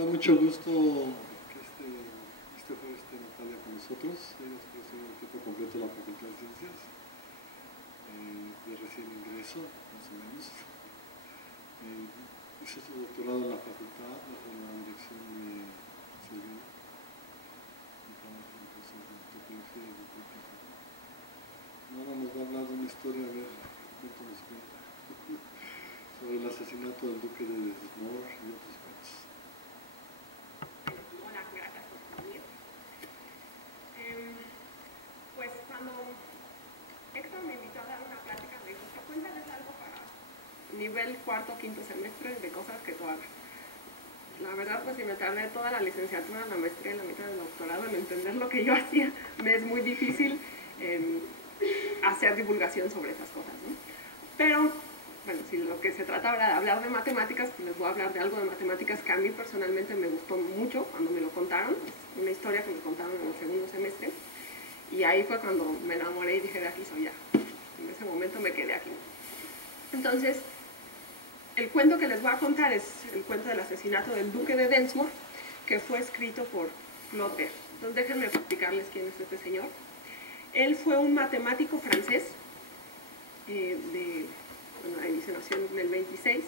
da mucho gusto que este jueves esté Natalia con nosotros. Ella es profesora de tiempo completo de la Facultad de Ciencias, de recién ingreso, más o menos. Hizo su doctorado en la facultad, bajo la dirección de Silvia, y trabaja en cursos de antropología y biblioteca. Ahora nos va a hablar de una historia, a ver cuánto nos cuenta, sobre el asesinato del duque de Desmond y otros cuentos. Hola, gracias por venir. Pues cuando Héctor me invitó a dar una plática, me dijo, cuéntales algo para nivel cuarto o quinto semestre de cosas que tú hagas. La verdad, pues si me tardé toda la licenciatura, la maestría y la mitad del doctorado en entender lo que yo hacía, me es muy difícil hacer divulgación sobre esas cosas, ¿no? Pero, bueno, si lo que se trata ahora de hablar de matemáticas, pues les voy a hablar de algo de matemáticas que a mí personalmente me gustó mucho cuando me lo contaron. Es una historia que me contaron en el segundo semestre. Y ahí fue cuando me enamoré y dije, de aquí soy ya. En ese momento me quedé aquí. Entonces, el cuento que les voy a contar es el cuento del asesinato del duque de Densmore, que fue escrito por Claude Bert. Entonces, déjenme explicarles quién es este señor. Él fue un matemático francés, ahí se nació en el 26,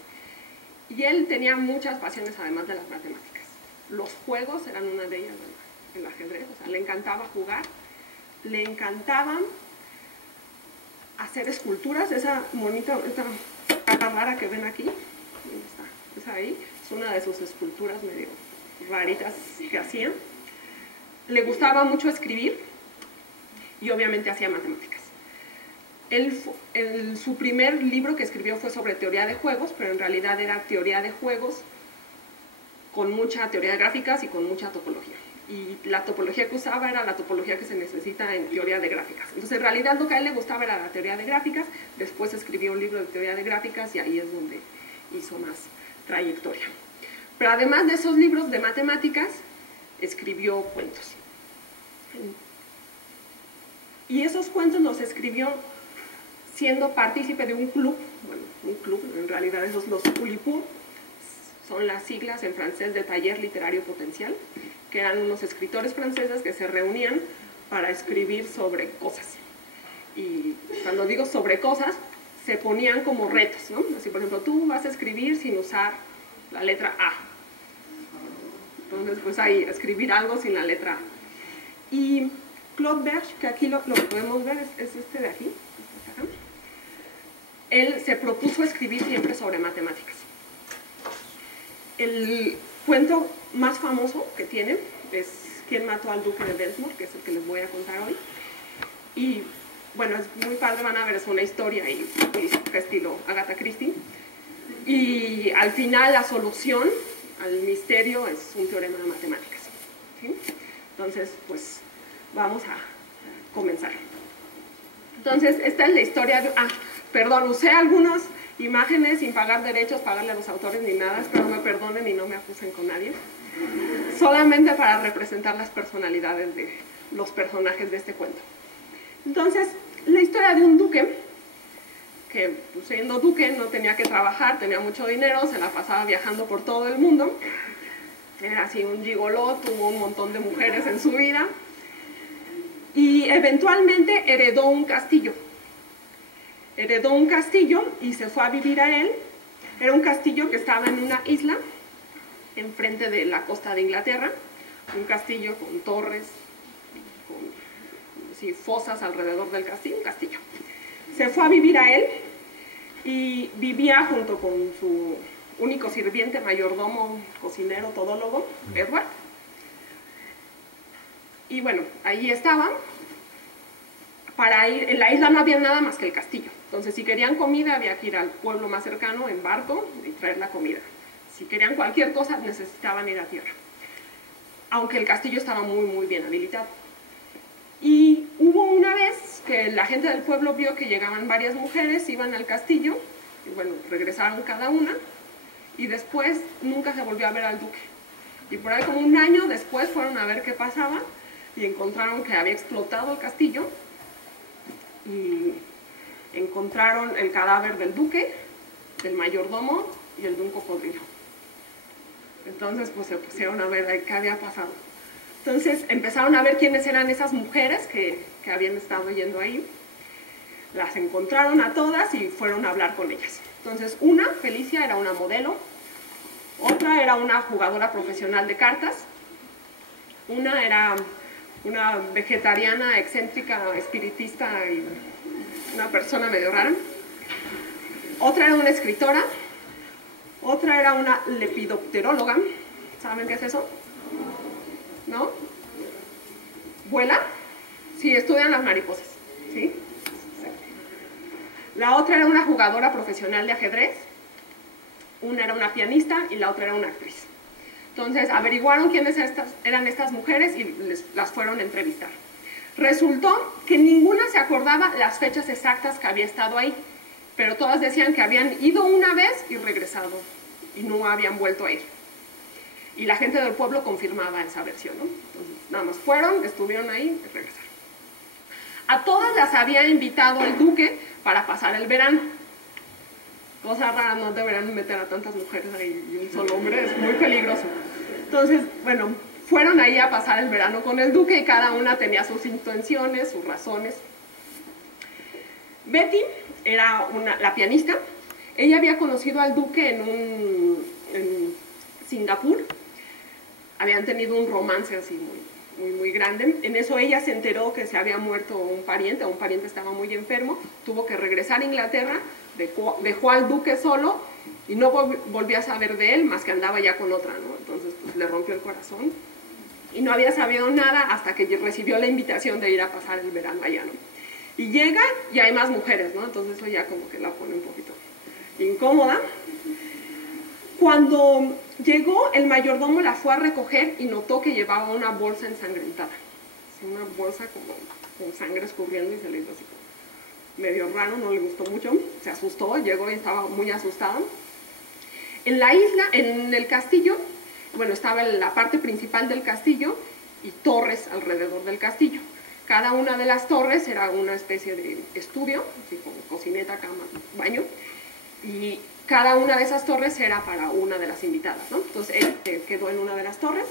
y él tenía muchas pasiones además de las matemáticas. Los juegos eran una de ellas, el ajedrez, o sea, le encantaba jugar, le encantaba hacer esculturas. Esa monita, esta cara rara que ven aquí, es ahí, es una de sus esculturas medio raritas que hacía. Le gustaba mucho escribir y obviamente hacía matemáticas. Su primer libro que escribió fue sobre teoría de juegos, pero en realidad era teoría de juegos con mucha teoría de gráficas y con mucha topología. Y la topología que usaba era la topología que se necesita en teoría de gráficas. Entonces, en realidad, lo que a él le gustaba era la teoría de gráficas. Después escribió un libro de teoría de gráficas y ahí es donde hizo más trayectoria. Pero además de esos libros de matemáticas, escribió cuentos. Y esos cuentos los escribió siendo partícipe de un club, bueno, un club, en realidad esos los Ulipour, son las siglas en francés de Taller Literario Potencial, que eran unos escritores franceses que se reunían para escribir sobre cosas. Y cuando digo sobre cosas, se ponían como retos, ¿no? Así, por ejemplo, tú vas a escribir sin usar la letra A. Entonces, pues ahí, escribir algo sin la letra A. Y Claude Bert, que aquí lo podemos ver, es este de aquí, él se propuso escribir siempre sobre matemáticas. El cuento más famoso que tiene es ¿Quién mató al duque de Densmore?, que es el que les voy a contar hoy. Y bueno, es muy padre, van a ver, es una historia y estilo Agatha Christie. Y al final la solución al misterio es un teorema de matemáticas, ¿sí? Entonces, pues vamos a comenzar. Entonces, esta es la historia de... perdón, usé algunas imágenes sin pagar derechos, pagarle a los autores ni nada, espero me perdonen y no me acusen con nadie. Solamente para representar las personalidades de los personajes de este cuento. Entonces, la historia de un duque, que pues, siendo duque no tenía que trabajar, tenía mucho dinero, se la pasaba viajando por todo el mundo, era así un gigoló, tuvo un montón de mujeres en su vida, y eventualmente heredó un castillo. Heredó un castillo y se fue a vivir a él. Era un castillo que estaba en una isla, enfrente de la costa de Inglaterra, un castillo con torres, con fosas alrededor del castillo, un castillo. Se fue a vivir a él y vivía junto con su único sirviente, mayordomo, cocinero, todólogo, Edward. Y bueno, ahí estaban. Para ir, en la isla no había nada más que el castillo. Entonces, si querían comida, había que ir al pueblo más cercano en barco y traer la comida. Si querían cualquier cosa, necesitaban ir a tierra. Aunque el castillo estaba muy, muy bien habilitado. Y hubo una vez que la gente del pueblo vio que llegaban varias mujeres, iban al castillo, y bueno, regresaron cada una, y después nunca se volvió a ver al duque. Y por ahí como un año después fueron a ver qué pasaba, y encontraron que había explotado el castillo, y encontraron el cadáver del duque, del mayordomo y el de un cocodrilo. Entonces, pues se pusieron a ver qué había pasado. Entonces, empezaron a ver quiénes eran esas mujeres que habían estado yendo ahí. Las encontraron a todas y fueron a hablar con ellas. Entonces, una, Felicia, era una modelo. Otra era una jugadora profesional de cartas. Una era una vegetariana, excéntrica, espiritista y una persona medio rara. Otra era una escritora. Otra era una lepidopteróloga. ¿Saben qué es eso? ¿No? ¿Vuela? Sí, estudian las mariposas. ¿Sí? La otra era una jugadora profesional de ajedrez. Una era una pianista y la otra era una actriz. Entonces averiguaron quiénes eran estas mujeres y las fueron a entrevistar. Resultó que ninguna se acordaba las fechas exactas que había estado ahí, pero todas decían que habían ido una vez y regresado y no habían vuelto a ir. Y la gente del pueblo confirmaba esa versión, ¿no? Entonces nada más fueron, estuvieron ahí y regresaron. A todas las había invitado el duque para pasar el verano. Cosa rara, no deberían meter a tantas mujeres ahí y un solo hombre, es muy peligroso. Entonces, bueno, fueron ahí a pasar el verano con el duque y cada una tenía sus intenciones, sus razones. Betty era la pianista. Ella había conocido al duque en Singapur. Habían tenido un romance así muy grande. En eso ella se enteró que se había muerto un pariente estaba muy enfermo, tuvo que regresar a Inglaterra, dejó al duque solo y no volvió a saber de él más que andaba ya con otra, ¿no? Entonces pues, le rompió el corazón y no había sabido nada hasta que recibió la invitación de ir a pasar el verano allá, ¿no? Y llega y hay más mujeres, ¿no? Entonces eso ya como que la pone un poquito incómoda. Cuando llegó, el mayordomo la fue a recoger y notó que llevaba una bolsa ensangrentada. Una bolsa como con sangre escurriendo y se le hizo así como medio raro, no le gustó mucho. Se asustó, llegó y estaba muy asustada. En la isla, en el castillo, bueno, estaba la parte principal del castillo y torres alrededor del castillo. Cada una de las torres era una especie de estudio, así como cocineta, cama, baño. Y cada una de esas torres era para una de las invitadas, ¿no? Entonces él quedó en una de las torres.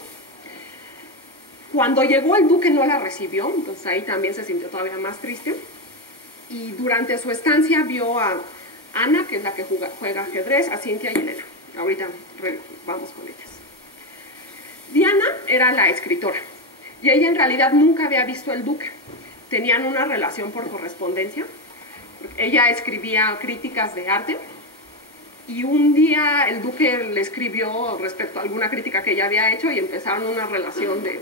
Cuando llegó el duque no la recibió, entonces ahí también se sintió todavía más triste. Y durante su estancia vio a Ana, que es la que juega ajedrez, a Cynthia y Elena. Ahorita vamos con ellas. Diana era la escritora y ella en realidad nunca había visto al duque. Tenían una relación por correspondencia. Ella escribía críticas de arte. Y un día el duque le escribió respecto a alguna crítica que ella había hecho y empezaron una relación de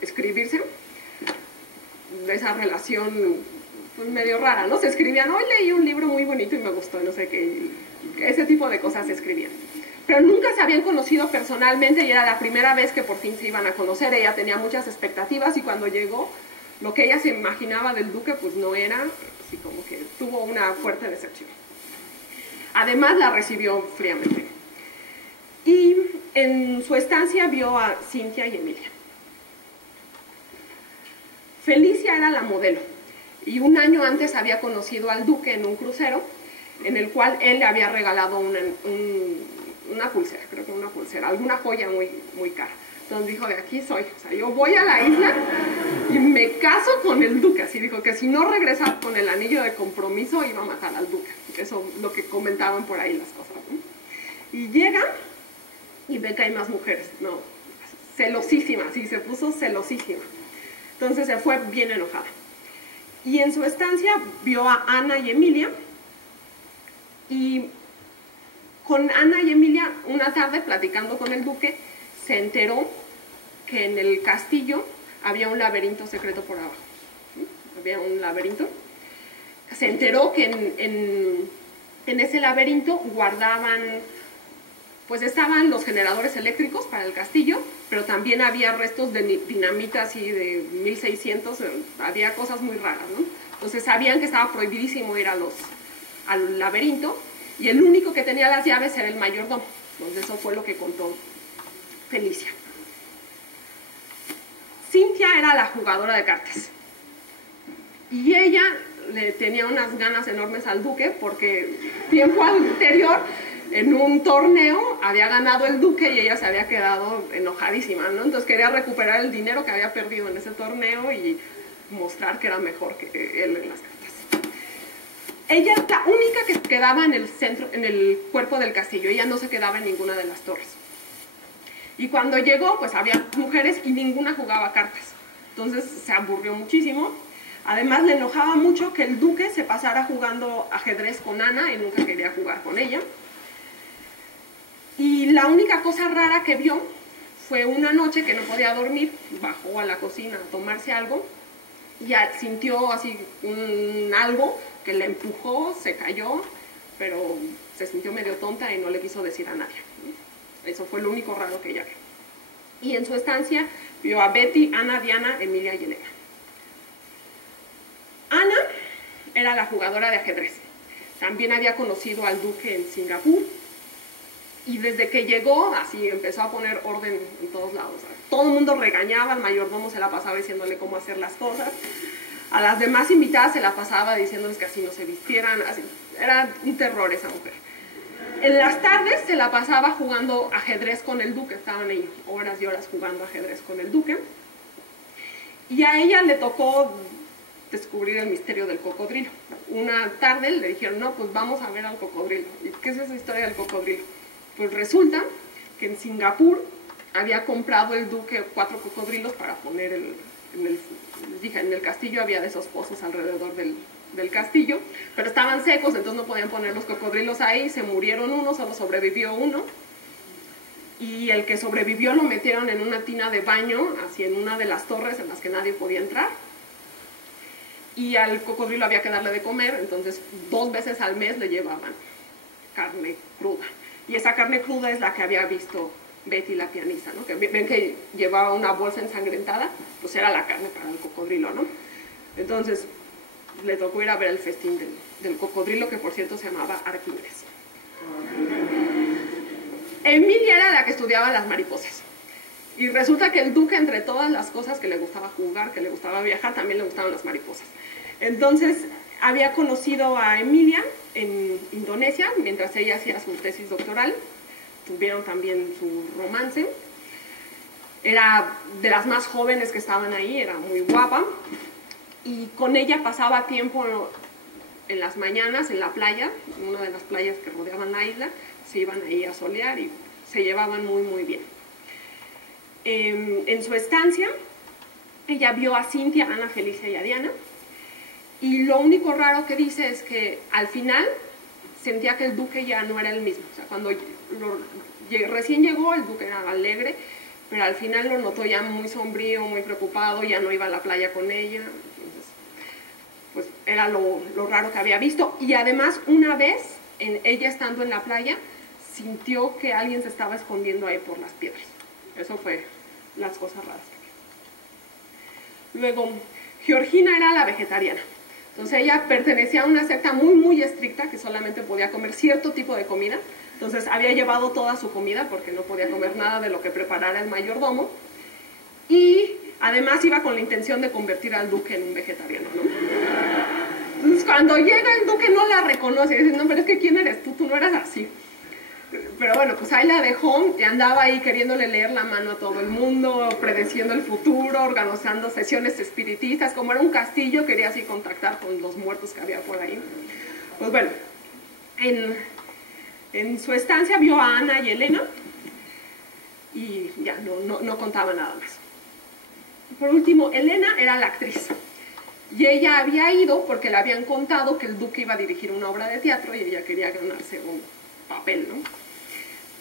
escribirse. De esa relación pues, medio rara, ¿no? Se escribían, hoy leí un libro muy bonito y me gustó, no sé qué. Ese tipo de cosas se escribían. Pero nunca se habían conocido personalmente y era la primera vez que por fin se iban a conocer. Ella tenía muchas expectativas y cuando llegó, lo que ella se imaginaba del duque pues no era, así como que tuvo una fuerte decepción. Además la recibió fríamente. Y en su estancia vio a Cynthia y Emilia. Felicia era la modelo. Y un año antes había conocido al duque en un crucero, en el cual él le había regalado una pulsera, creo que una pulsera, alguna joya muy cara. Entonces dijo, de aquí soy. O sea, yo voy a la isla y me caso con el duque. Así dijo que si no regresaba con el anillo de compromiso iba a matar al duque. Eso es lo que comentaban por ahí las cosas, ¿no? Y llega y ve que hay más mujeres, ¿no? Celosísima, sí, se puso celosísima. Entonces se fue bien enojada. Y en su estancia vio a Ana y Emilia. Y con Ana y Emilia, una tarde platicando con el duque, se enteró que en el castillo había un laberinto secreto por abajo. ¿Sí? Había un laberinto. Se enteró que en ese laberinto guardaban, pues estaban los generadores eléctricos para el castillo, pero también había restos de dinamita así de 1600, había cosas muy raras, ¿no? Entonces sabían que estaba prohibidísimo ir al laberinto y el único que tenía las llaves era el mayordomo. Entonces eso fue lo que contó Felicia. Cynthia era la jugadora de cartas y ella le tenía unas ganas enormes al duque porque tiempo anterior en un torneo había ganado el duque y ella se había quedado enojadísima, ¿no? Entonces quería recuperar el dinero que había perdido en ese torneo y mostrar que era mejor que él en las cartas. Ella es la única que se quedaba en el centro, en el cuerpo del castillo. Ella no se quedaba en ninguna de las torres. Y cuando llegó, pues había mujeres y ninguna jugaba cartas. Entonces se aburrió muchísimo. Además le enojaba mucho que el duque se pasara jugando ajedrez con Ana y nunca quería jugar con ella. Y la única cosa rara que vio fue una noche que no podía dormir, bajó a la cocina a tomarse algo y sintió así algo que le empujó, se cayó, pero se sintió medio tonta y no le quiso decir a nadie. Eso fue lo único raro que ella vio. Y en su estancia vio a Betty, Ana, Diana, Emilia y Elena. Ana era la jugadora de ajedrez. También había conocido al duque en Singapur. Y desde que llegó, así empezó a poner orden en todos lados. Todo el mundo regañaba, el mayordomo se la pasaba diciéndole cómo hacer las cosas. A las demás invitadas se la pasaba diciéndoles que así no se vistieran. Así. Era un terror esa mujer. En las tardes se la pasaba jugando ajedrez con el duque. Estaban ahí horas y horas jugando ajedrez con el duque. Y a ella le tocó descubrir el misterio del cocodrilo. Una tarde le dijeron, no, pues vamos a ver al cocodrilo. ¿Y qué es esa historia del cocodrilo? Pues resulta que en Singapur había comprado el duque 4 cocodrilos para poner en el castillo. Había de esos pozos alrededor del castillo, pero estaban secos, entonces no podían poner los cocodrilos ahí. Se murieron uno, solo sobrevivió uno. Y el que sobrevivió lo metieron en una tina de baño, así en una de las torres en las que nadie podía entrar. Y al cocodrilo había que darle de comer, entonces 2 veces al mes le llevaban carne cruda. Y esa carne cruda es la que había visto Betty, la pianista, ¿no? Que ven que llevaba una bolsa ensangrentada, pues era la carne para el cocodrilo, ¿no? Entonces le tocó ir a ver el festín del cocodrilo, que por cierto se llamaba Arquímedes. Emilia era la que estudiaba las mariposas. Y resulta que el duque, entre todas las cosas que le gustaba jugar, que le gustaba viajar, también le gustaban las mariposas. Entonces había conocido a Emilia en Indonesia, mientras ella hacía su tesis doctoral. Tuvieron también su romance. Era de las más jóvenes que estaban ahí, era muy guapa. Y con ella pasaba tiempo en las mañanas en la playa, en una de las playas que rodeaban la isla. Se iban ahí a solear y se llevaban muy, muy bien. En su estancia, ella vio a Cintia, Ana, Felicia y a Diana. Y lo único raro que dice es que al final sentía que el duque ya no era el mismo. O sea, cuando recién llegó, el duque era alegre, pero al final lo notó ya muy sombrío, muy preocupado, ya no iba a la playa con ella. Entonces, pues era lo raro que había visto. Y además, una vez, ella estando en la playa, sintió que alguien se estaba escondiendo ahí por las piedras. Eso fue las cosas raras que vi. Luego, Georgina era la vegetariana. Entonces ella pertenecía a una secta muy, muy estricta que solamente podía comer cierto tipo de comida. Entonces había llevado toda su comida porque no podía comer nada de lo que preparara el mayordomo. Y además iba con la intención de convertir al duque en un vegetariano, ¿no? Entonces cuando llega el duque no la reconoce. Y dice, no, pero es que ¿quién eres tú? Tú no eras así. Pero bueno, pues ahí la dejó y andaba ahí queriéndole leer la mano a todo el mundo, predeciendo el futuro, organizando sesiones espiritistas. Como era un castillo, quería así contactar con los muertos que había por ahí. Pues bueno, en su estancia vio a Ana y Elena y ya no contaba nada más. Por último, Elena era la actriz. Y ella había ido porque le habían contado que el duque iba a dirigir una obra de teatro y ella quería ganarse un papel, ¿no?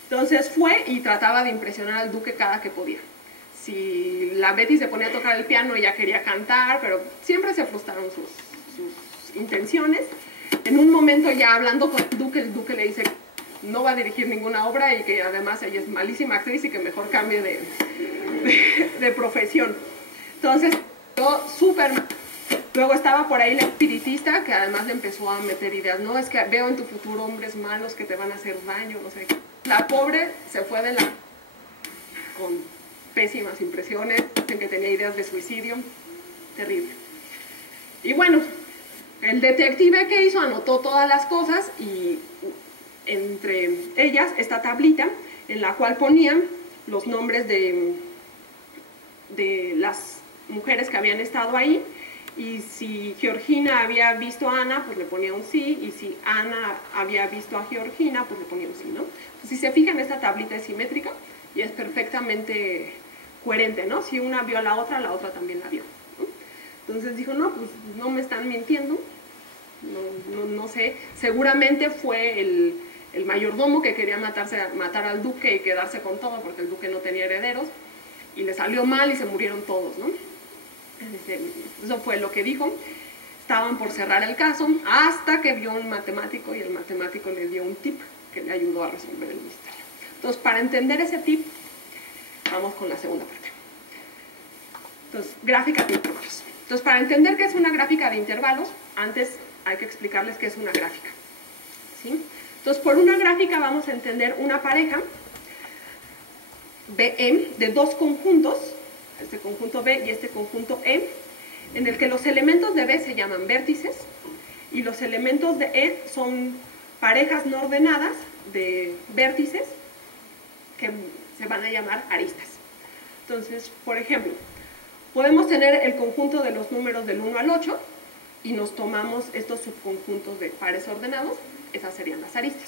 Entonces fue y trataba de impresionar al duque cada que podía. Si la Betty se ponía a tocar el piano, ella quería cantar, pero siempre se frustraron sus intenciones. En un momento ya hablando con el duque le dice que no va a dirigir ninguna obra y que además ella es malísima actriz y que mejor cambie de profesión. Entonces, yo súper mal. Luego estaba por ahí la espiritista que además le empezó a meter ideas. No, es que veo en tu futuro hombres malos que te van a hacer daño, no sé qué. La pobre se fue con pésimas impresiones, en que tenía ideas de suicidio, terrible. Y bueno, el detective que hizo anotó todas las cosas y entre ellas esta tablita en la cual ponían los nombres de las mujeres que habían estado ahí, y si Georgina había visto a Ana, pues le ponía un sí, y si Ana había visto a Georgina, pues le ponía un sí, ¿no? Entonces, si se fijan, esta tablita es simétrica y es perfectamente coherente, ¿no? Si una vio a la otra también la vio, ¿no? Entonces dijo, no, pues no me están mintiendo, no sé, seguramente fue el mayordomo que quería matar al duque y quedarse con todo, porque el duque no tenía herederos, y le salió mal y se murieron todos, ¿no? Eso fue lo que dijo. Estaban por cerrar el caso hasta que vio un matemático y el matemático le dio un tip que le ayudó a resolver el misterio. Entonces, para entender ese tip, vamos con la segunda parte. Entonces, gráfica de intervalos. Entonces, para entender qué es una gráfica de intervalos, antes hay que explicarles qué es una gráfica, ¿sí? Entonces, por una gráfica vamos a entender una pareja BM de dos conjuntos, este conjunto B y este conjunto E, en el que los elementos de B se llaman vértices y los elementos de E son parejas no ordenadas de vértices que se van a llamar aristas. Entonces, por ejemplo, podemos tener el conjunto de los números del 1 al 8 y nos tomamos estos subconjuntos de pares ordenados, esas serían las aristas.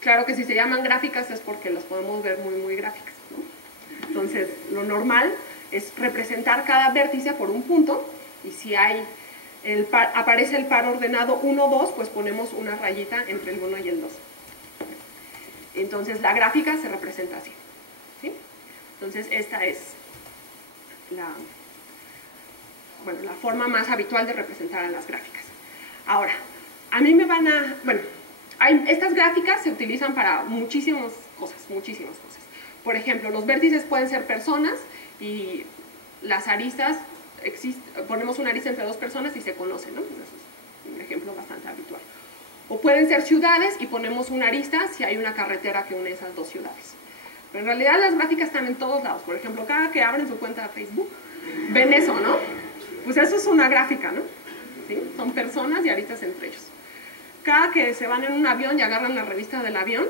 Claro que si se llaman gráficas es porque las podemos ver muy gráficas, ¿no? Entonces, lo normal es representar cada vértice por un punto, y si hay aparece el par ordenado 1, 2, pues ponemos una rayita entre el 1 y el 2. Entonces, la gráfica se representa así, ¿sí? Entonces, esta es la forma más habitual de representar a las gráficas. Ahora, a mí me van a... Bueno, estas gráficas se utilizan para muchísimas cosas. Por ejemplo, los vértices pueden ser personas y las aristas, ponemos una arista entre dos personas y se conocen, ¿no? Eso es un ejemplo bastante habitual. O pueden ser ciudades y ponemos una arista si hay una carretera que une esas dos ciudades. Pero en realidad las gráficas están en todos lados. Por ejemplo, cada que abren su cuenta de Facebook, ven eso, ¿no? Pues eso es una gráfica, ¿no? ¿Sí? Son personas y aristas entre ellos. Cada que se van en un avión y agarran la revista del avión,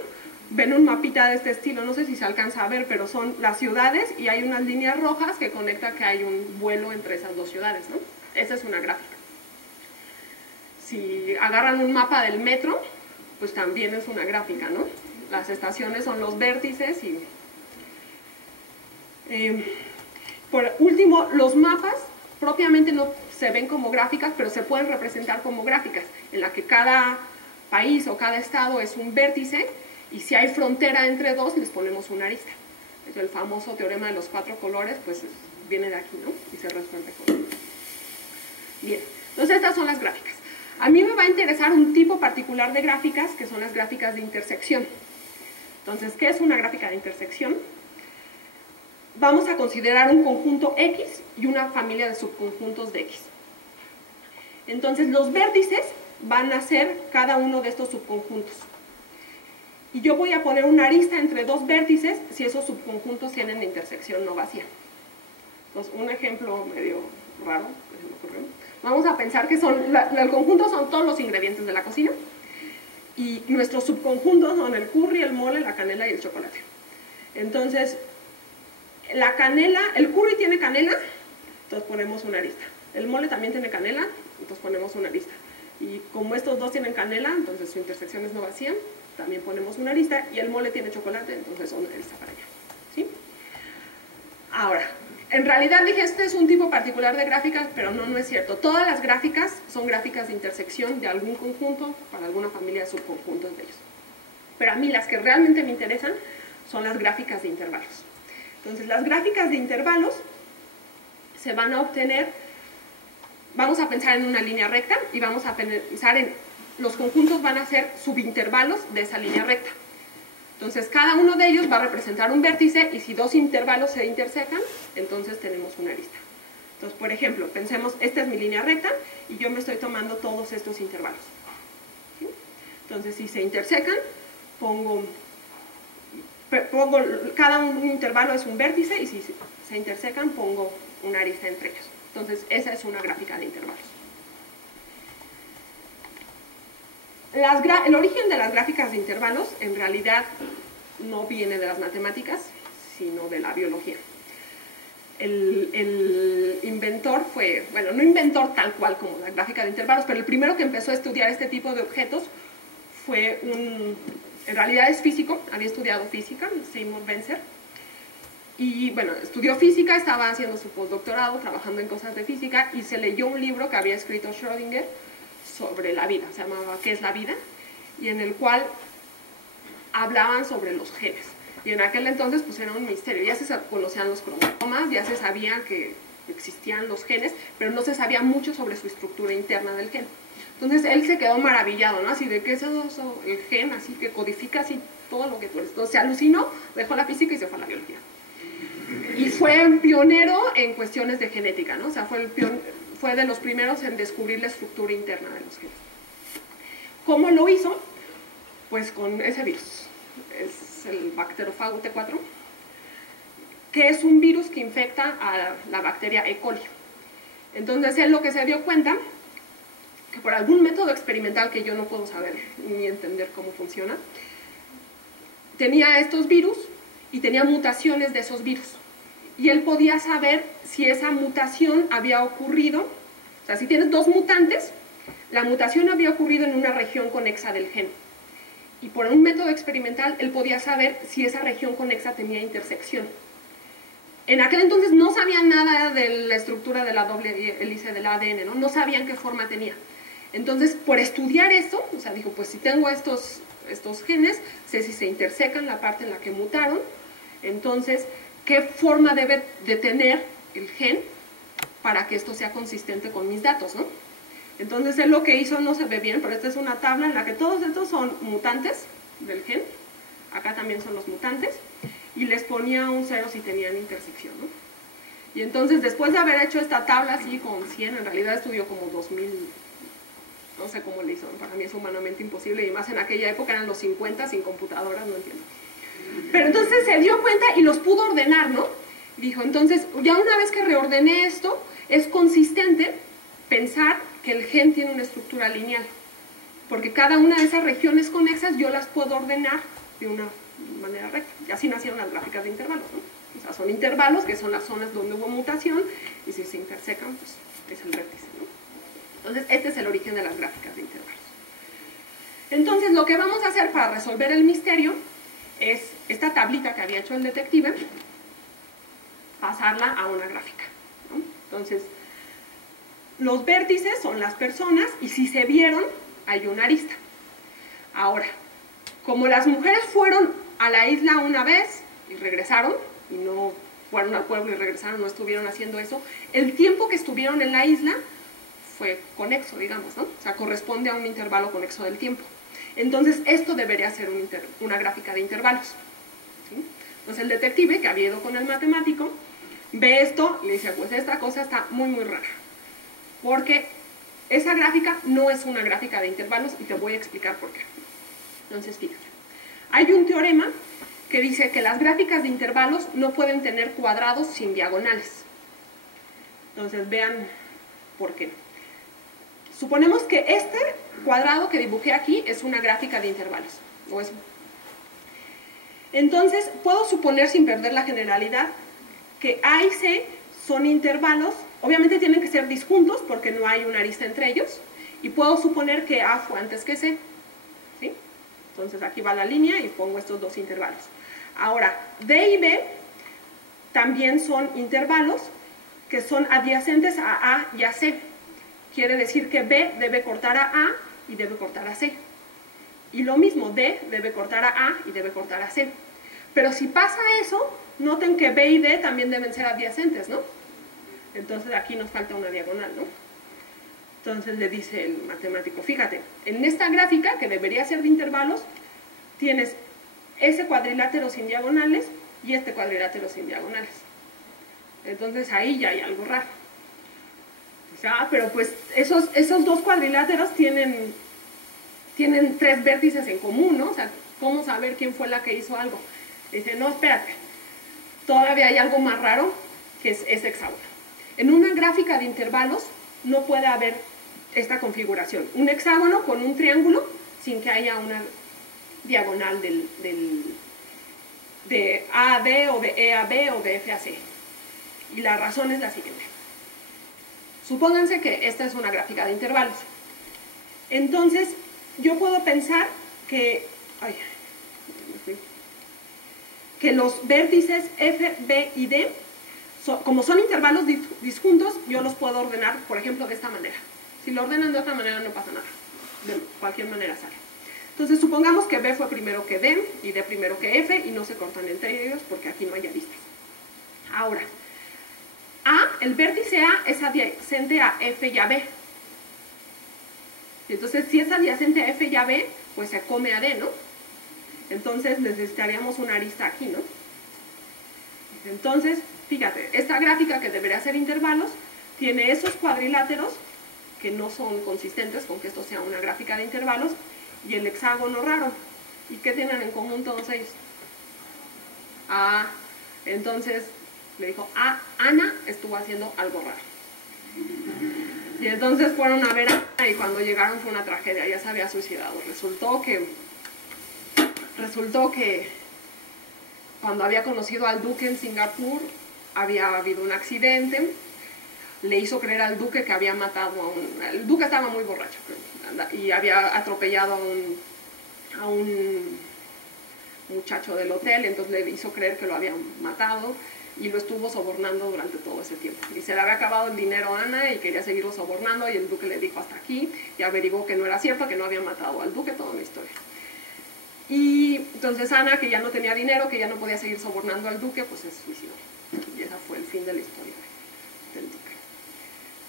ven un mapita de este estilo, no sé si se alcanza a ver, pero son las ciudades y hay unas líneas rojas que conectan que hay un vuelo entre esas dos ciudades, ¿no? Esa es una gráfica. Si agarran un mapa del metro, pues también es una gráfica, ¿no? Las estaciones son los vértices y... por último, los mapas propiamente no se ven como gráficas, pero se pueden representar como gráficas, en la que cada país o cada estado es un vértice, y si hay frontera entre dos, les ponemos una arista. El famoso teorema de los 4 colores, pues viene de aquí, ¿no? Y se resuelve con... Bien, entonces estas son las gráficas. A mí me va a interesar un tipo particular de gráficas, que son las gráficas de intersección. Entonces, ¿qué es una gráfica de intersección? Vamos a considerar un conjunto X y una familia de subconjuntos de X. Entonces, los vértices van a ser cada uno de estos subconjuntos. Y yo voy a poner una arista entre dos vértices si esos subconjuntos tienen intersección no vacía. Entonces, un ejemplo medio raro, que se me ocurrió. Vamos a pensar que el conjunto son todos los ingredientes de la cocina, y nuestros subconjuntos son el curry, el mole, la canela y el chocolate. Entonces, la canela, el curry tiene canela, entonces ponemos una arista. El mole también tiene canela, entonces ponemos una arista. Y como estos dos tienen canela, entonces su intersección es no vacía, también ponemos una arista. Y el mole tiene chocolate, entonces una arista para allá, ¿sí? Ahora, en realidad dije, este es un tipo particular de gráficas, pero no es cierto. Todas las gráficas son gráficas de intersección de algún conjunto para alguna familia de subconjuntos de ellos. Pero a mí las que realmente me interesan son las gráficas de intervalos. Entonces, las gráficas de intervalos se van a obtener, vamos a pensar en una línea recta y vamos a pensar en, los conjuntos van a ser subintervalos de esa línea recta. Entonces, cada uno de ellos va a representar un vértice, y si dos intervalos se intersecan, entonces tenemos una arista. Entonces, por ejemplo, pensemos, esta es mi línea recta y yo me estoy tomando todos estos intervalos, ¿sí? Entonces, si se intersecan, pongo cada un intervalo es un vértice, y si se intersecan, pongo una arista entre ellos. Entonces, esa es una gráfica de intervalos. el origen de las gráficas de intervalos en realidad no viene de las matemáticas, sino de la biología. El inventor fue, bueno, no inventor tal cual como la gráfica de intervalos, pero el primero que empezó a estudiar este tipo de objetos fue en realidad es físico, había estudiado física, Seymour Benzer, y bueno, estudió física, estaba haciendo su postdoctorado, trabajando en cosas de física, y se leyó un libro que había escrito Schrödinger sobre la vida, se llamaba ¿Qué es la vida?, y en el cual hablaban sobre los genes. Y en aquel entonces pues era un misterio, ya se conocían los cromosomas, ya se sabía que existían los genes, pero no se sabía mucho sobre su estructura interna del gen. Entonces él se quedó maravillado, ¿no? Así de que es eso, el gen, así que codifica así todo lo que tú eres. Entonces se alucinó, dejó la física y se fue a la biología. Y fue pionero en cuestiones de genética, ¿no? O sea, fue de los primeros en descubrir la estructura interna de los genes. ¿Cómo lo hizo? Pues con ese virus. Es el bacteriofago T4, que es un virus que infecta a la bacteria E. coli. Entonces él lo que se dio cuenta, que por algún método experimental que yo no puedo saber ni entender cómo funciona, tenía estos virus y tenía mutaciones de esos virus. Y él podía saber si esa mutación había ocurrido, o sea, si tienes dos mutantes, la mutación había ocurrido en una región conexa del gen. Y por un método experimental él podía saber si esa región conexa tenía intersección. En aquel entonces no sabían nada de la estructura de la doble hélice del ADN, ¿no? No sabían qué forma tenía. Entonces, por estudiar eso, o sea, dijo, pues si tengo estos genes, sé si se intersecan la parte en la que mutaron, entonces, ¿qué forma debe de tener el gen para que esto sea consistente con mis datos, ¿no? Entonces él lo que hizo, no se ve bien, pero esta es una tabla en la que todos estos son mutantes del gen, acá también son los mutantes, y les ponía un 0 si tenían intersección, ¿no? Y entonces después de haber hecho esta tabla así con 100, en realidad estudió como 2000, no sé cómo le hizo, para mí es humanamente imposible, y más en aquella época eran los 50 sin computadoras, no entiendo. Pero entonces se dio cuenta y los pudo ordenar, ¿no? Dijo, entonces, ya una vez que reordené esto, es consistente pensar que el gen tiene una estructura lineal, porque cada una de esas regiones conexas yo las puedo ordenar de una manera recta. Y así nacieron las gráficas de intervalos, ¿no? O sea, son intervalos, que son las zonas donde hubo mutación, y si se intersecan, pues es el vértice, ¿no? Entonces, este es el origen de las gráficas de intervalos. Entonces, lo que vamos a hacer para resolver el misterio es esta tablita que había hecho el detective, pasarla a una gráfica, ¿no? Entonces, los vértices son las personas y si se vieron, hay una arista. Ahora, como las mujeres fueron a la isla una vez y regresaron, y no fueron al pueblo y regresaron, no estuvieron haciendo eso, el tiempo que estuvieron en la isla fue conexo, digamos, ¿no? O sea, corresponde a un intervalo conexo del tiempo. Entonces, esto debería ser una gráfica de intervalos, ¿sí? Entonces, el detective, que había ido con el matemático, ve esto y le dice, pues esta cosa está muy, muy rara, porque esa gráfica no es una gráfica de intervalos y te voy a explicar por qué. Entonces, fíjate, hay un teorema que dice que las gráficas de intervalos no pueden tener cuadrados sin diagonales. Entonces, vean por qué. Suponemos que este cuadrado que dibujé aquí es una gráfica de intervalos. ¿O es? Entonces, puedo suponer, sin perder la generalidad, que A y C son intervalos. Obviamente tienen que ser disjuntos porque no hay una arista entre ellos. Y puedo suponer que A fue antes que C, ¿sí? Entonces, aquí va la línea y pongo estos dos intervalos. Ahora, D y B también son intervalos que son adyacentes a A y a C. Quiere decir que B debe cortar a A y debe cortar a C. Y lo mismo, D debe cortar a A y debe cortar a C. Pero si pasa eso, noten que B y D también deben ser adyacentes, ¿no? Entonces aquí nos falta una diagonal, ¿no? Entonces le dice el matemático, fíjate, en esta gráfica, que debería ser de intervalos, tienes ese cuadrilátero sin diagonales y este cuadrilátero sin diagonales. Entonces ahí ya hay algo raro. Pero pues esos dos cuadriláteros tienen tres vértices en común, ¿no? O sea, ¿cómo saber quién fue la que hizo algo? Dice, no, espérate, todavía hay algo más raro, que es ese hexágono. En una gráfica de intervalos no puede haber esta configuración. Un hexágono con un triángulo sin que haya una diagonal de A a D o de E a B o de F a C. Y la razón es la siguiente. Supónganse que esta es una gráfica de intervalos. Entonces, yo puedo pensar que los vértices F, B y D, como son intervalos disjuntos, yo los puedo ordenar, por ejemplo, de esta manera. Si lo ordenan de otra manera no pasa nada. De cualquier manera sale. Entonces, supongamos que B fue primero que D y D primero que F y no se cortan entre ellos porque aquí no hay aristas. Ahora, el vértice A es adyacente a F y a B. Entonces, si es adyacente a F y a B, pues se come a D, ¿no? Entonces, necesitaríamos una arista aquí, ¿no? Entonces, fíjate, esta gráfica que debería ser intervalos, tiene esos cuadriláteros que no son consistentes con que esto sea una gráfica de intervalos, y el hexágono raro. ¿Y qué tienen en común todos ellos? Entonces le dijo, Ana estuvo haciendo algo raro. Y entonces fueron a ver a Ana y cuando llegaron fue una tragedia, ella se había suicidado. Resultó que cuando había conocido al duque en Singapur, había habido un accidente, le hizo creer al duque que había matado el duque estaba muy borracho y había atropellado a un muchacho del hotel, entonces le hizo creer que lo habían matado y lo estuvo sobornando durante todo ese tiempo. Y se le había acabado el dinero a Ana y quería seguirlo sobornando y el duque le dijo hasta aquí y averiguó que no era cierto, que no había matado al duque, toda una historia. Y entonces Ana, que ya no tenía dinero, que ya no podía seguir sobornando al duque, pues se suicidó. Y ese fue el fin de la historia del duque.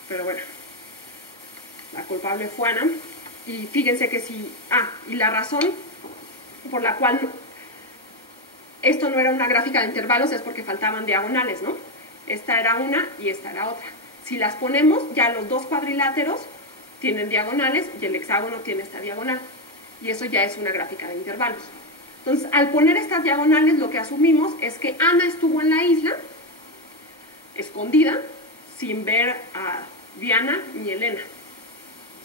Pero bueno, la culpable fue Ana. Y fíjense que si... y la razón por la cual esto no era una gráfica de intervalos es porque faltaban diagonales, ¿no? Esta era una y esta era otra. Si las ponemos, ya los dos cuadriláteros tienen diagonales y el hexágono tiene esta diagonal. Y eso ya es una gráfica de intervalos. Entonces, al poner estas diagonales, lo que asumimos es que Ana estuvo en la isla, escondida, sin ver a Diana ni Elena,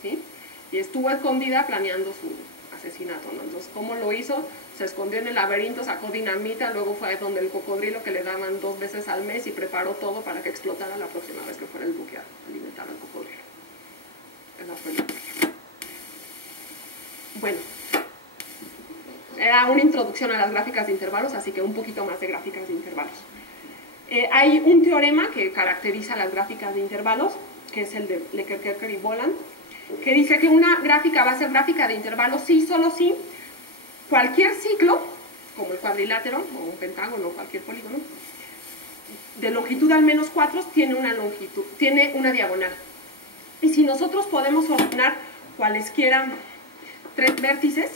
¿sí? Y estuvo escondida planeando su asesinato, ¿no? Entonces, ¿cómo lo hizo? Se escondió en el laberinto, sacó dinamita, luego fue donde el cocodrilo que le daban 2 veces al mes y preparó todo para que explotara la próxima vez que fuera el buque a alimentar al cocodrilo. Esa fue la historia. Bueno, era una introducción a las gráficas de intervalos, así que un poquito más de gráficas de intervalos. Hay un teorema que caracteriza las gráficas de intervalos, que es el de Lecker y Boland, que dice que una gráfica va a ser gráfica de intervalos sí, solo si cualquier ciclo, como el cuadrilátero, o un pentágono, o cualquier polígono, de longitud al menos 4 tiene una diagonal. Y si nosotros podemos ordenar cualesquiera 3 vértices,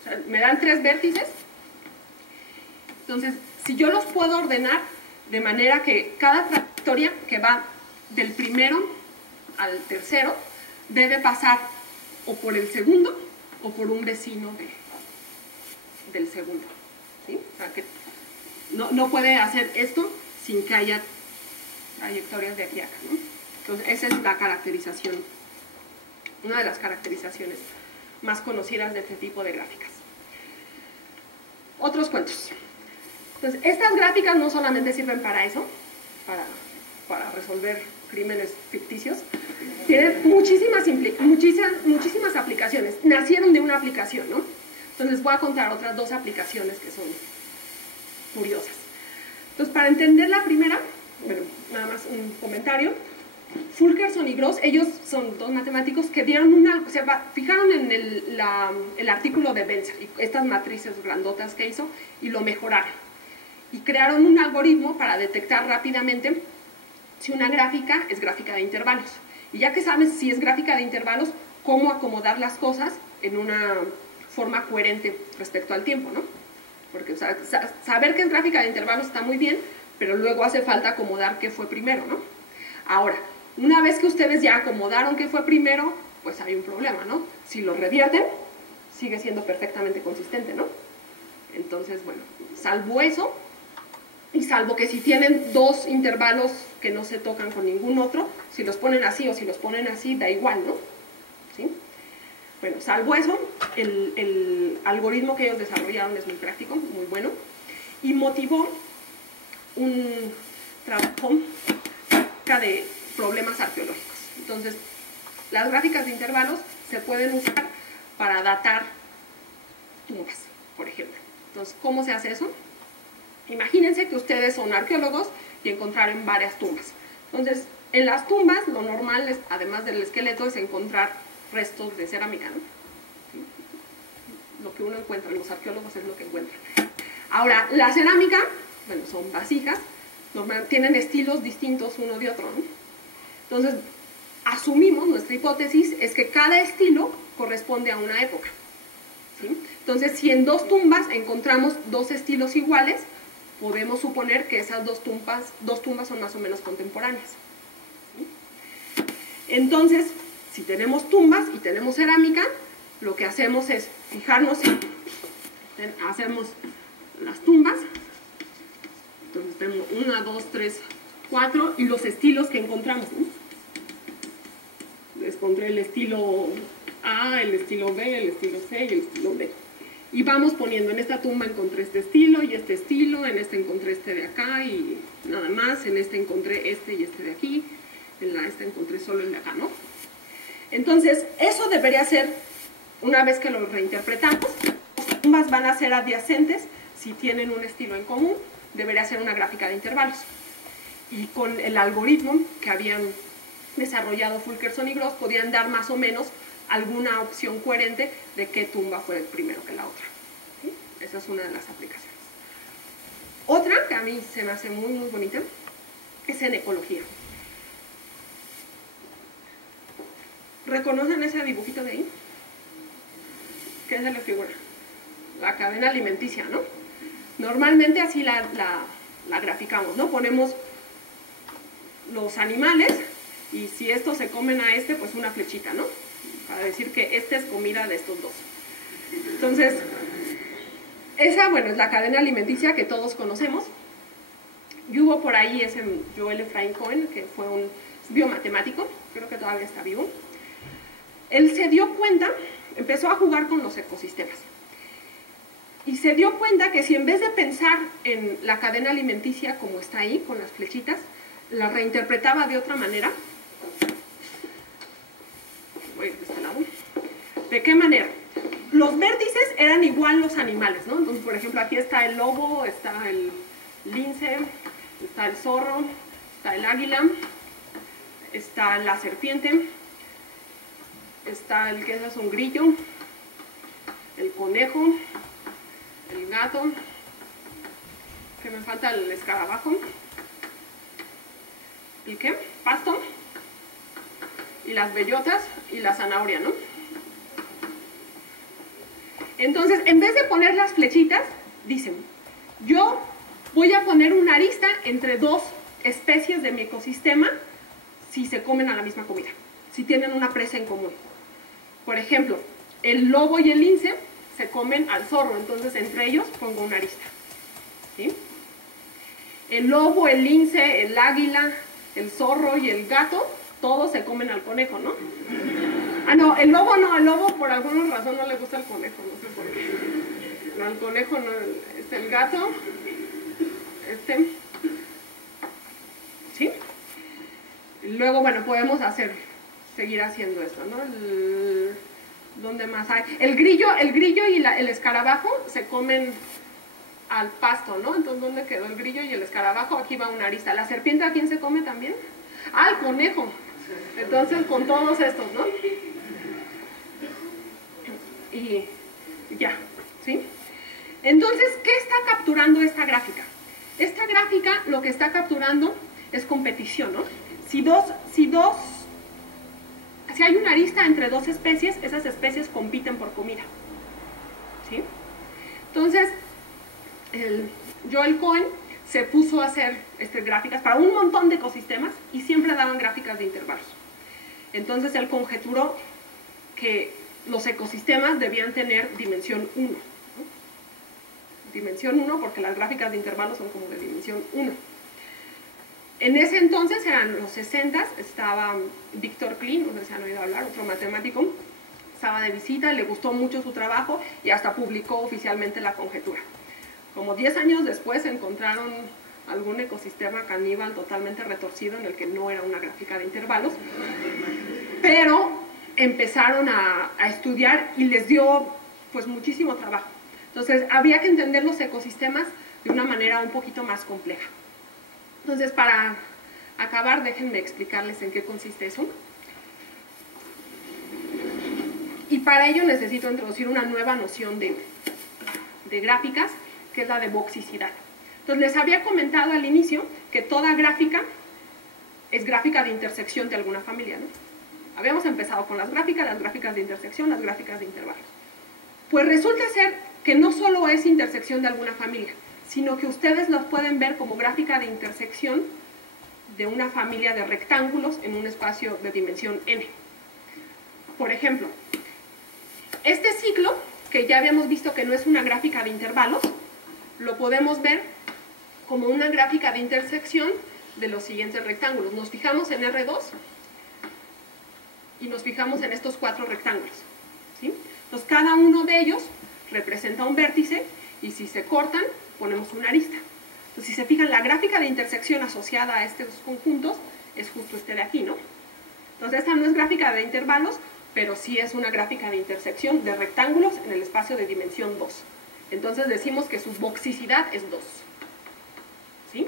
o sea, me dan 3 vértices, entonces, si yo los puedo ordenar de manera que cada trayectoria que va del primero al tercero debe pasar o por el segundo o por un vecino del segundo, ¿sí? O sea, que no puede hacer esto sin que haya trayectorias de aquí a acá, ¿no? Entonces, esa es la caracterización, una de las caracterizaciones más conocidas de este tipo de gráficas. Otros cuentos. Entonces, estas gráficas no solamente sirven para eso, para resolver crímenes ficticios, tienen muchísimas aplicaciones. Nacieron de una aplicación, ¿no? Entonces, les voy a contar otras 2 aplicaciones que son curiosas. Entonces, para entender la primera, bueno, nada más un comentario. Fulkerson y Gross, ellos son 2 matemáticos que dieron fijaron en el artículo de Benzer, y estas matrices grandotas que hizo, y lo mejoraron. Y crearon un algoritmo para detectar rápidamente si una gráfica es gráfica de intervalos. Y ya que sabes si es gráfica de intervalos, cómo acomodar las cosas en una forma coherente respecto al tiempo, ¿no? Porque o sea, saber que es gráfica de intervalos está muy bien, pero luego hace falta acomodar qué fue primero, ¿no? Ahora, una vez que ustedes ya acomodaron qué fue primero, pues hay un problema, ¿no? Si lo revierten, sigue siendo perfectamente consistente, ¿no? Entonces, bueno, salvo eso, y salvo que si tienen 2 intervalos que no se tocan con ningún otro, si los ponen así o si los ponen así, da igual, ¿no? ¿Sí? Bueno, salvo eso, el algoritmo que ellos desarrollaron es muy práctico, muy bueno, y motivó un trabajo de problemas arqueológicos. Entonces, las gráficas de intervalos se pueden usar para datar tumbas, por ejemplo. Entonces, ¿cómo se hace eso? Imagínense que ustedes son arqueólogos y encontraron varias tumbas. Entonces, en las tumbas, lo normal, es, además del esqueleto, es encontrar restos de cerámica, ¿no? ¿Sí? Lo que uno encuentra, los arqueólogos es lo que encuentran. Ahora, la cerámica, bueno, son vasijas, tienen estilos distintos uno de otro, ¿no? Entonces, asumimos, nuestra hipótesis es que cada estilo corresponde a una época, ¿sí? Entonces, si en dos tumbas encontramos dos estilos iguales, podemos suponer que esas dos tumbas son más o menos contemporáneas, ¿sí? Entonces, si tenemos tumbas y tenemos cerámica, lo que hacemos es fijarnos hacemos las tumbas. Entonces tenemos 1, 2, 3, 4 y los estilos que encontramos, ¿no? Les encontré el estilo A, el estilo B, el estilo C y el estilo D. Y vamos poniendo, en esta tumba encontré este estilo y este estilo, en este encontré este de acá y nada más, en este encontré este y este de aquí, en esta encontré solo el de acá, ¿no? Entonces, eso debería ser, una vez que lo reinterpretamos, las tumbas van a ser adyacentes si tienen un estilo en común, debería ser una gráfica de intervalos. Y con el algoritmo que habían desarrollado Fulkerson y Gross, podían dar más o menos alguna opción coherente de qué tumba fue primero que la otra. ¿Sí? Esa es una de las aplicaciones. Otra que a mí se me hace muy, muy bonita es en ecología. ¿Reconocen ese dibujito de ahí? ¿Qué se le figura? La cadena alimenticia, ¿no? Normalmente así la graficamos, ¿no? Ponemos los animales y si estos se comen a este, pues una flechita, ¿no? Para decir que esta es comida de estos dos. Entonces, esa, bueno, es la cadena alimenticia que todos conocemos. Y hubo por ahí ese Joel Efraín Cohen, que fue un biomatemático, creo que todavía está vivo. Él se dio cuenta, empezó a jugar con los ecosistemas. Y se dio cuenta que si en vez de pensar en la cadena alimenticia como está ahí, con las flechitas, la reinterpretaba de otra manera. Voy a ir de este lado. ¿De qué manera? Los vértices eran igual los animales, ¿no? Entonces, por ejemplo, aquí está el lobo, está el lince, está el zorro, está el águila, está la serpiente, está el que es un grillo, el conejo, el gato, que me falta el escarabajo, ¿el qué? Pasto, y las bellotas y la zanahoria, ¿no? Entonces, en vez de poner las flechitas, dicen, yo voy a poner una arista entre dos especies de mi ecosistema si se comen a la misma comida, si tienen una presa en común. Por ejemplo, el lobo y el lince se comen al zorro, entonces entre ellos pongo una arista, ¿sí? El lobo, el lince, el águila, el zorro y el gato, todos se comen al conejo, ¿no? Ah, no, el lobo por alguna razón no le gusta el conejo, no sé por qué. No, el conejo no, el gato, ¿sí? Y luego, bueno, podemos seguir haciendo esto, ¿no? ¿Dónde más hay? El grillo y el escarabajo se comen al pasto, ¿no? Entonces, ¿dónde quedó el grillo y el escarabajo? Aquí va una arista. ¿La serpiente a quién se come también? Ah, el conejo. Entonces, con todos estos, ¿no? Y ya, ¿sí? Entonces, ¿qué está capturando esta gráfica? Esta gráfica lo que está capturando es competición, ¿no? Si hay una arista entre dos especies, esas especies compiten por comida, ¿sí? Entonces, Joel Cohen se puso a hacer gráficas para un montón de ecosistemas y siempre daban gráficas de intervalos. Entonces, él conjeturó que los ecosistemas debían tener dimensión 1, ¿no? Dimensión 1 porque las gráficas de intervalos son como de dimensión 1. En ese entonces, eran los 60, estaba Victor Klein, no sé si han oído hablar, otro matemático, estaba de visita, le gustó mucho su trabajo y hasta publicó oficialmente la conjetura. Como 10 años después encontraron algún ecosistema caníbal totalmente retorcido en el que no era una gráfica de intervalos, pero empezaron a estudiar y les dio pues muchísimo trabajo. Entonces había que entender los ecosistemas de una manera un poquito más compleja. Entonces, para acabar, déjenme explicarles en qué consiste eso. Y para ello necesito introducir una nueva noción de gráficas, que es la de boxicidad. Entonces, les había comentado al inicio que toda gráfica es gráfica de intersección de alguna familia, ¿no? Habíamos empezado con las gráficas de intersección, las gráficas de intervalos. Pues resulta ser que no solo es intersección de alguna familia, sino que ustedes los pueden ver como gráfica de intersección de una familia de rectángulos en un espacio de dimensión n. Por ejemplo, este ciclo, que ya habíamos visto que no es una gráfica de intervalos, lo podemos ver como una gráfica de intersección de los siguientes rectángulos. Nos fijamos en R2 y nos fijamos en estos 4 rectángulos, ¿sí? Entonces, cada uno de ellos representa un vértice y si se cortan, ponemos una arista. Entonces, si se fijan, la gráfica de intersección asociada a estos conjuntos es justo este de aquí, ¿no? Entonces, esta no es gráfica de intervalos, pero sí es una gráfica de intersección de rectángulos en el espacio de dimensión 2. Entonces, decimos que su boxicidad es 2. ¿Sí?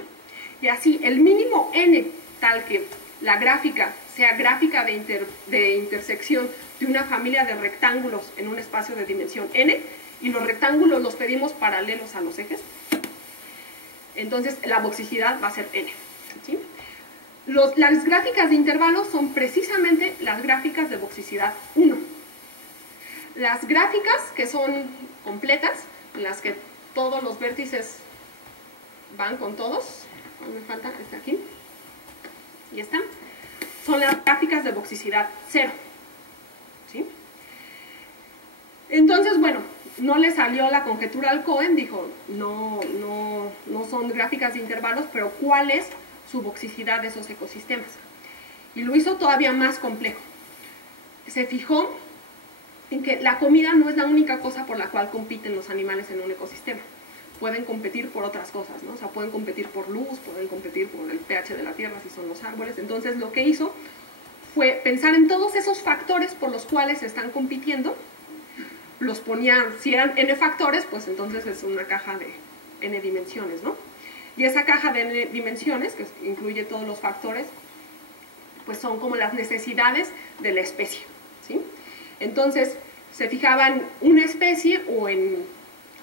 Y así, el mínimo n tal que la gráfica sea gráfica de intersección de una familia de rectángulos en un espacio de dimensión n, y los rectángulos los pedimos paralelos a los ejes, entonces la boxicidad va a ser n. ¿Sí? Las gráficas de intervalos son precisamente las gráficas de boxicidad 1. Las gráficas que son completas, en las que todos los vértices van con todos, me falta este aquí, y esta, son las gráficas de boxicidad 0. ¿Sí? Entonces, bueno, no le salió la conjetura al Cohen, dijo, no son gráficas de intervalos, pero ¿cuál es su boxicidad de esos ecosistemas? Y lo hizo todavía más complejo. Se fijó en que la comida no es la única cosa por la cual compiten los animales en un ecosistema. Pueden competir por otras cosas, ¿no? O sea, pueden competir por luz, pueden competir por el pH de la tierra, si son los árboles. Entonces, lo que hizo fue pensar en todos esos factores por los cuales están compitiendo. Los ponía, si eran n factores, pues entonces es una caja de n dimensiones, ¿no? Y esa caja de n dimensiones, que incluye todos los factores, pues son como las necesidades de la especie, ¿sí? Entonces, se fijaban en una especie o en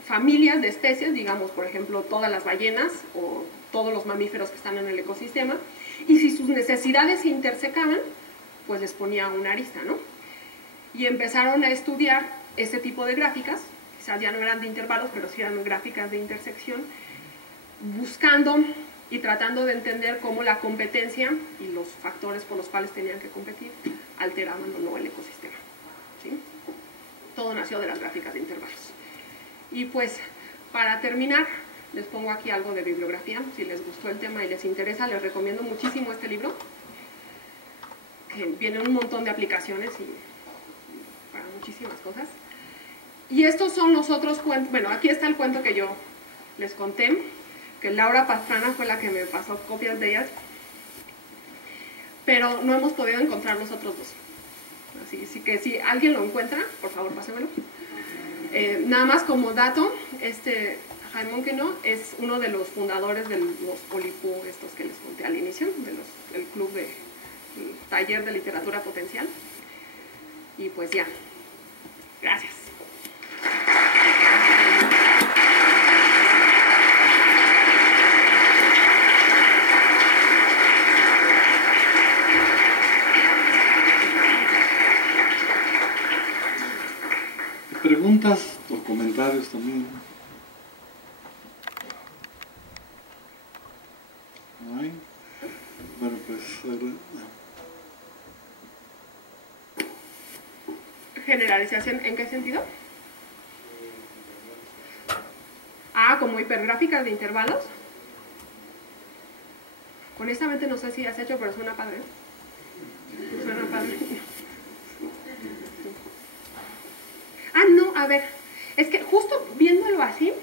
familias de especies, digamos, por ejemplo, todas las ballenas o todos los mamíferos que están en el ecosistema, y si sus necesidades se intersecaban, pues les ponía una arista, ¿no? Y empezaron a estudiar ese tipo de gráficas, quizás ya no eran de intervalos, pero sí eran gráficas de intersección, buscando y tratando de entender cómo la competencia y los factores por los cuales tenían que competir alteraban o no el ecosistema, ¿sí? Todo nació de las gráficas de intervalos. Y pues, para terminar, les pongo aquí algo de bibliografía. Si les gustó el tema y les interesa, les recomiendo muchísimo este libro, que viene un montón de aplicaciones y para muchísimas cosas. Y estos son los otros cuentos. Bueno, aquí está el cuento que yo les conté, que Laura Pastrana fue la que me pasó copias de ellas, pero no hemos podido encontrar los otros dos. Así que si alguien lo encuentra, por favor, pásemelo. Nada más como dato, Jaime Monqueno es uno de los fundadores de los Polipú, estos que les conté al inicio, del club de taller de literatura potencial. Y pues ya, gracias. Preguntas o comentarios también. ¿Ay? Bueno, pues... ¿Generalización en qué sentido? Ah, como hipergráficas de intervalos. Honestamente no sé si has hecho, pero suena padre. Suena padre. a ver, es que justo viéndolo así,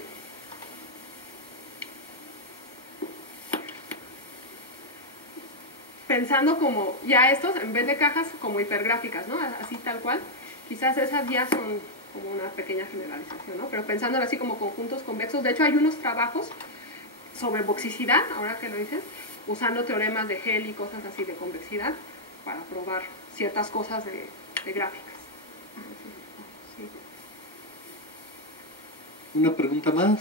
pensando como ya estos, en vez de cajas como hipergráficas, ¿no? Así tal cual, quizás esas ya son como una pequeña generalización, ¿no? Pero pensándolo así como conjuntos convexos, de hecho hay unos trabajos sobre boxicidad, ahora que lo dices, usando teoremas de Hell y cosas así de convexidad para probar ciertas cosas de gráficas. Sí. ¿Una pregunta más?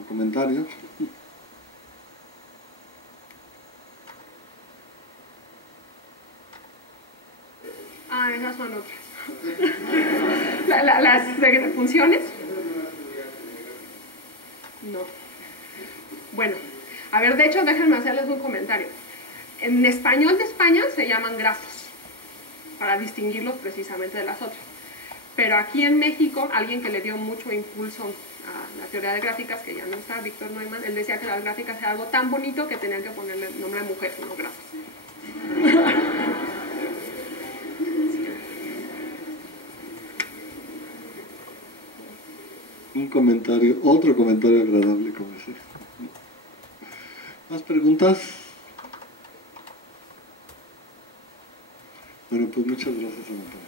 ¿O comentarios? Ah, esas son otras. Las de funciones. No. Bueno, a ver, de hecho, déjenme hacerles un comentario. En español de España se llaman grafos, para distinguirlos precisamente de las otras. Pero aquí en México, alguien que le dio mucho impulso a la teoría de gráficas, que ya no está, Víctor Neumann, él decía que las gráficas era algo tan bonito que tenían que ponerle el nombre de mujer, no grafos. Un comentario, otro comentario agradable como ese. ¿Más preguntas? Bueno, pues muchas gracias, Antonio.